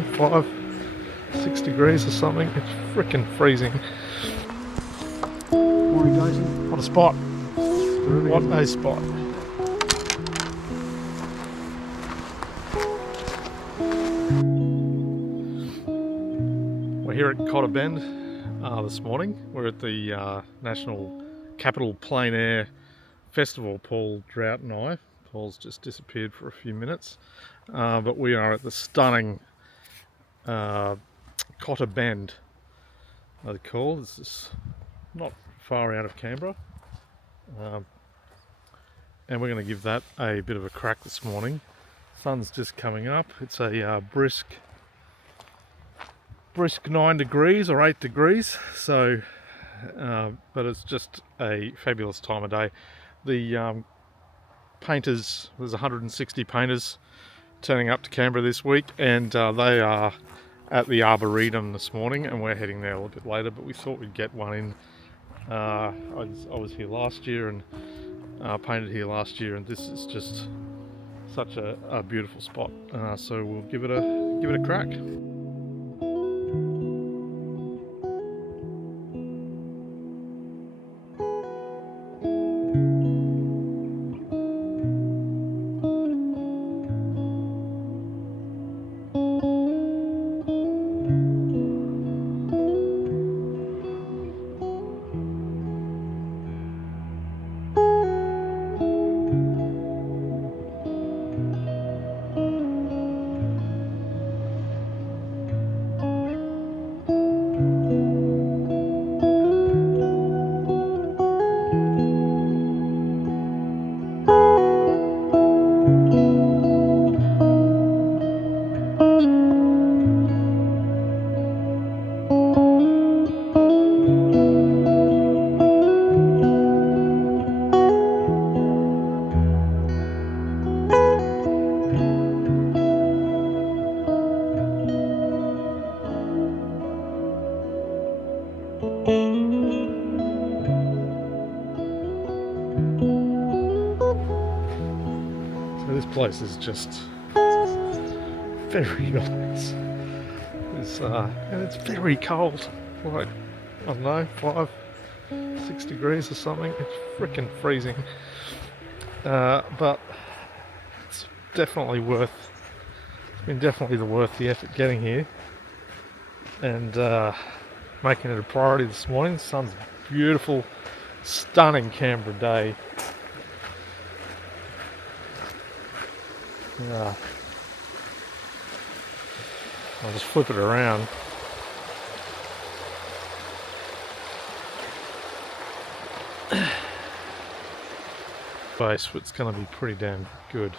know, 6 degrees or something. It's freaking freezing. Morning, Daisy. What a spot. What a spot. We're here at Cotter Bend this morning. We're at the National Capital Plein Air Festival, Paul Drought and I. Paul's just disappeared for a few minutes. But we are at the stunning Cotter Bend, they call. This is not far out of Canberra. And we're going to give that a bit of a crack this morning. Sun's just coming up. It's a brisk 9 degrees or 8 degrees. So, but it's just a fabulous time of day. The painters, there's 160 painters turning up to Canberra this week, and they are at the Arboretum this morning, and we're heading there a little bit later, but we thought we'd get one in. I was here last year and painted here last year, and this is just such a beautiful spot. So we'll give it a crack. This place is just very nice. And it's very cold. Like, I don't know, 6 degrees or something. It's freaking freezing. But it's definitely worth the effort getting here and making it a priority this morning. The sun's beautiful, stunning Canberra day. Yeah. I'll just flip it around. Base, it's going to be pretty damn good.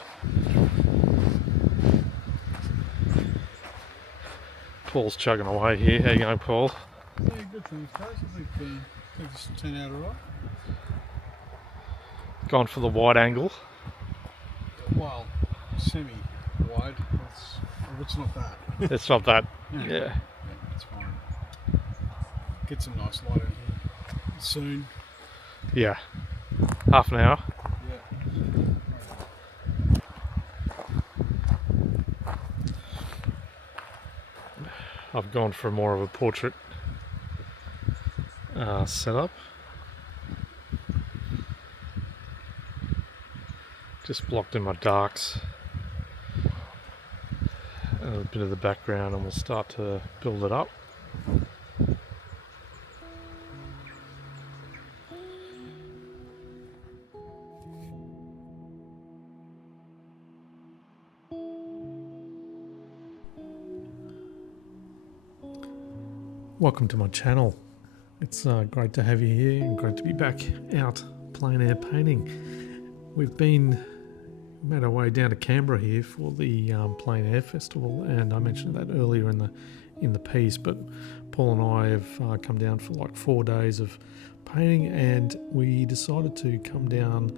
Paul's chugging away here. How you going, Paul? Yeah, good thanks, guys. I think this will turn out alright. Gone for the wide angle. Well, semi-wide. It's not that. It's not that. Yeah. Yeah. That's fine. Get some nice light in here soon. Yeah. Half an hour. Yeah. I've gone for more of a portrait setup. Just blocked in my darks and a bit of the background, and we'll start to build it up. Welcome to my channel. It's great to have you here and great to be back out plein air painting. We've made our way down to Canberra here for the Plein Air Festival, and I mentioned that earlier in the piece, but Paul and I have come down for like 4 days of painting, and we decided to come down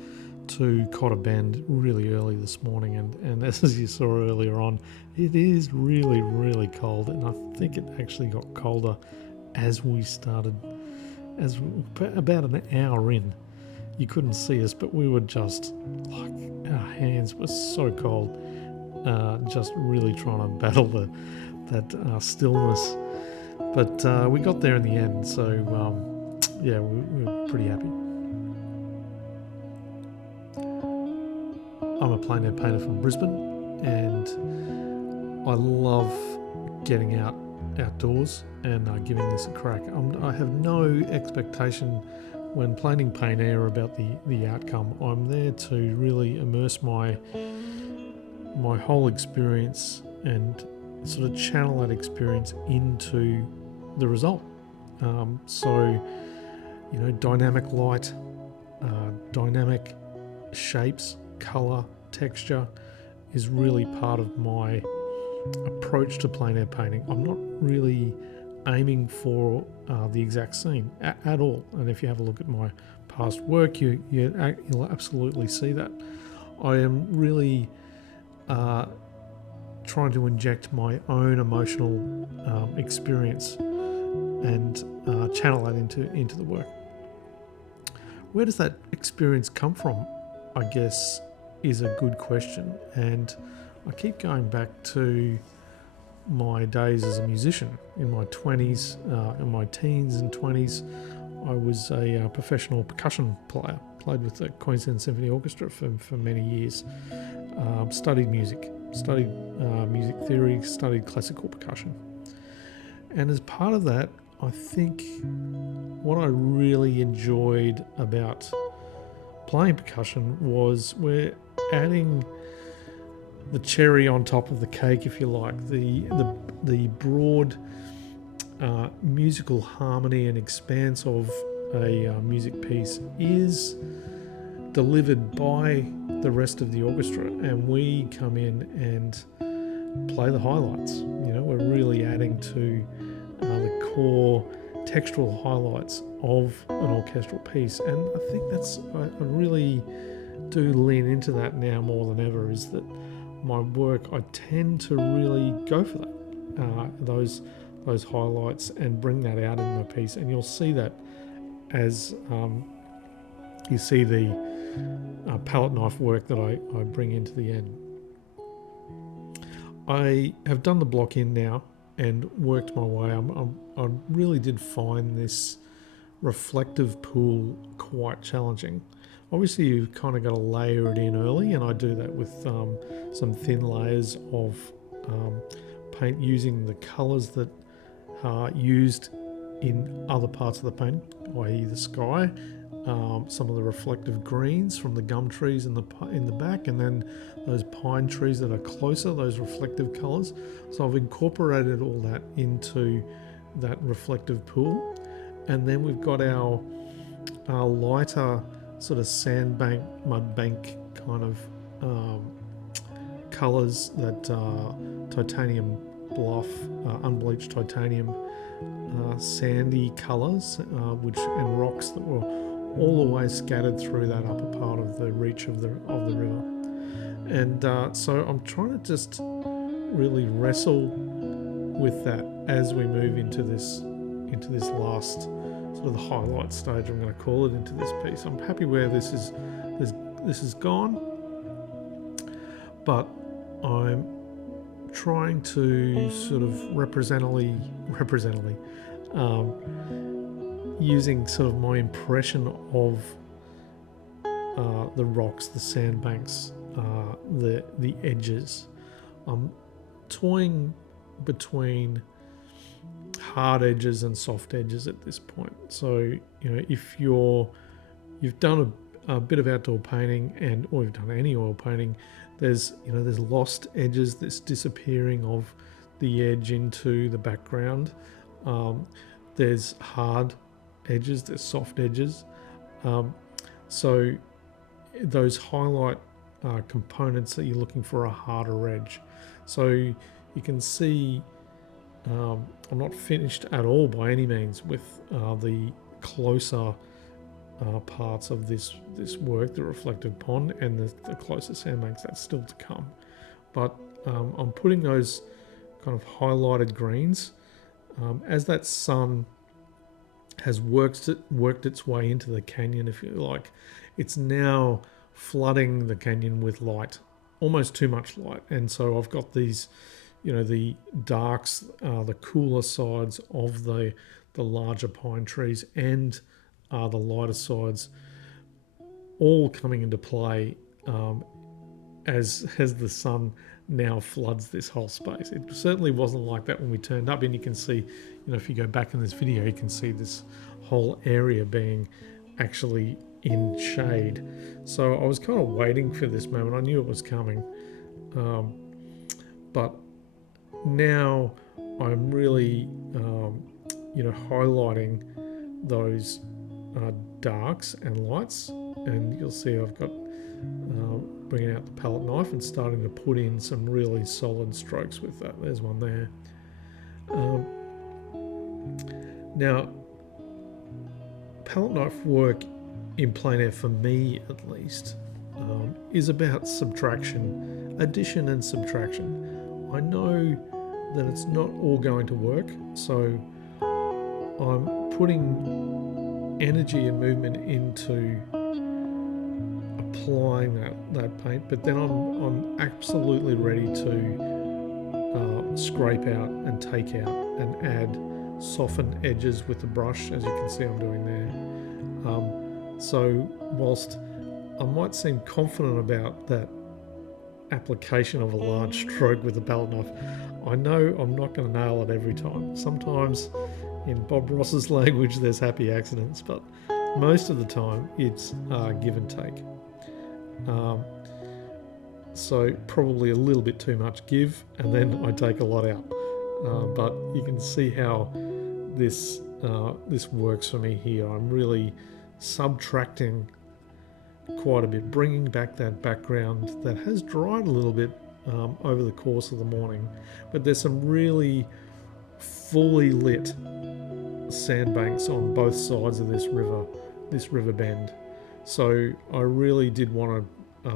to Cotter Bend really early this morning, and as you saw earlier on, it is really, really cold, and I think it actually got colder as we started, about an hour in. You couldn't see us, but we were just like, our hands were so cold, just really trying to battle stillness. But we got there in the end, so yeah, we were pretty happy. I'm a plein air painter from Brisbane, and I love getting outdoors and giving this a crack. I have no expectation when painting plein air about the outcome. I'm there to really immerse my whole experience and sort of channel that experience into the result. So, dynamic light, dynamic shapes, colour, texture is really part of my approach to plein air painting. I'm not really aiming for the exact scene at all. And if you have a look at my past work, you'll absolutely see that. I am really trying to inject my own emotional experience and channel that into the work. Where does that experience come from, I guess, is a good question. And I keep going back to my days as a musician. In my 20s, in my teens and 20s, I was a professional percussion player. Played with the Queensland Symphony Orchestra for many years. Studied music theory, studied classical percussion. And as part of that, I think what I really enjoyed about playing percussion was we're adding the cherry on top of the cake, if you like. The broad musical harmony and expanse of a music piece is delivered by the rest of the orchestra, and we come in and play the highlights. We're really adding to the core textural highlights of an orchestral piece, and I think I really do lean into that now more than ever, is that my work, I tend to really go for that, those highlights, and bring that out in my piece. And you'll see that as you see the palette knife work that I bring into the end. I have done the block in now and worked my way. I really did find this reflective pool quite challenging. Obviously, you've kind of got to layer it in early, and I do that with some thin layers of paint using the colours that are used in other parts of the painting, i.e. the sky, some of the reflective greens from the gum trees in the back, and then those pine trees that are closer, those reflective colours. So I've incorporated all that into that reflective pool. And then we've got our lighter sort of sandbank, mud bank kind of colours, that titanium bluff, unbleached titanium, sandy colours, and rocks that were all the way scattered through that upper part of the reach of the river. And so I'm trying to just really wrestle with that as we move into this last sort of the highlight stage, I'm going to call it, into this piece. I'm happy where this is gone, but I'm trying to sort of representally using sort of my impression of the rocks, the sandbanks, the edges. I'm toying between hard edges and soft edges at this point. So if you've done a bit of outdoor painting or you've done any oil painting, there's lost edges, this disappearing of the edge into the background. There's hard edges, there's soft edges. So those highlight components that you're looking for a harder edge. So you can see I'm not finished at all by any means with the closer parts of this work, the reflective pond and the closer sandbanks. That's still to come. But I'm putting those kind of highlighted greens as that sun has worked its way into the canyon, if you like. It's now flooding the canyon with light, almost too much light, and so I've got these the darks, the cooler sides of the larger pine trees, and the lighter sides, all coming into play as the sun now floods this whole space. It certainly wasn't like that when we turned up, and you can see, if you go back in this video, you can see this whole area being actually in shade. So I was kind of waiting for this moment. I knew it was coming, but now I'm really highlighting those darks and lights, and you'll see I've got bringing out the palette knife and starting to put in some really solid strokes with that. There's one there. Now, palette knife work in plein air, for me at least, is about subtraction, addition and subtraction. I know that it's not all going to work, so I'm putting energy and movement into applying that paint, but then I'm absolutely ready to scrape out and take out and add softened edges with the brush, as you can see I'm doing there. So whilst I might seem confident about that application of a large stroke with a palette knife, I know I'm not going to nail it every time. Sometimes, in Bob Ross's language, there's happy accidents, but most of the time it's give and take. So probably a little bit too much give, and then I take a lot out. But you can see how this works for me here. I'm really subtracting quite a bit, bringing back that background that has dried a little bit over the course of the morning, but there's some really fully lit sandbanks on both sides of this river bend. So I really did want to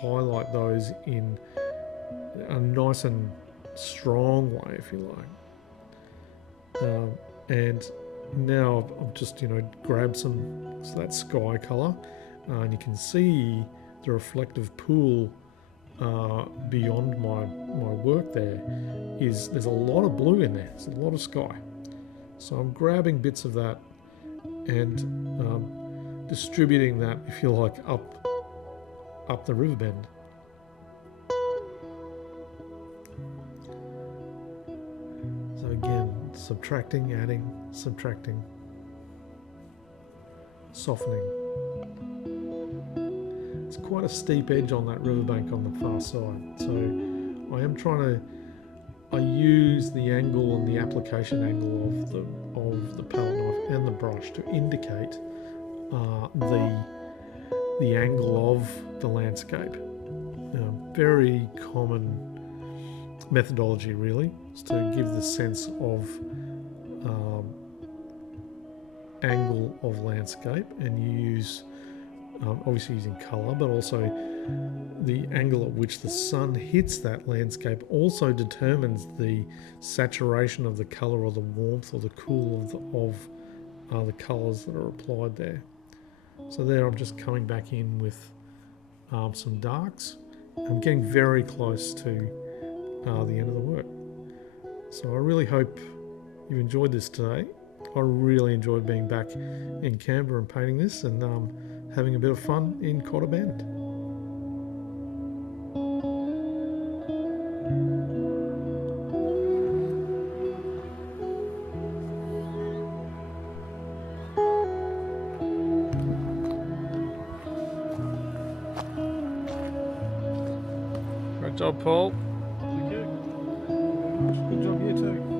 highlight those in a nice and strong way, if you like. And now I've just grabbed some that sky colour, and you can see the reflective pool beyond my work. There's a lot of blue in there. There's a lot of sky. So I'm grabbing bits of that and distributing that, if you like, up the river bend. So again, subtracting, adding, subtracting, softening. It's quite a steep edge on that riverbank on the far side, so I am I use the angle and the application angle of the palette knife and the brush to indicate the angle of the landscape. Very common methodology, really, is to give the sense of angle of landscape, and you use obviously using colour, but also the angle at which the sun hits that landscape also determines the saturation of the colour, or the warmth or the cool of the colours that are applied there. So there I'm just coming back in with some darks. I'm getting very close to the end of the work. So I really hope you enjoyed this today. I really enjoyed being back in Canberra and painting this, and having a bit of fun in Cotter Bend. Great job, Paul. Thank you. Good job, you too.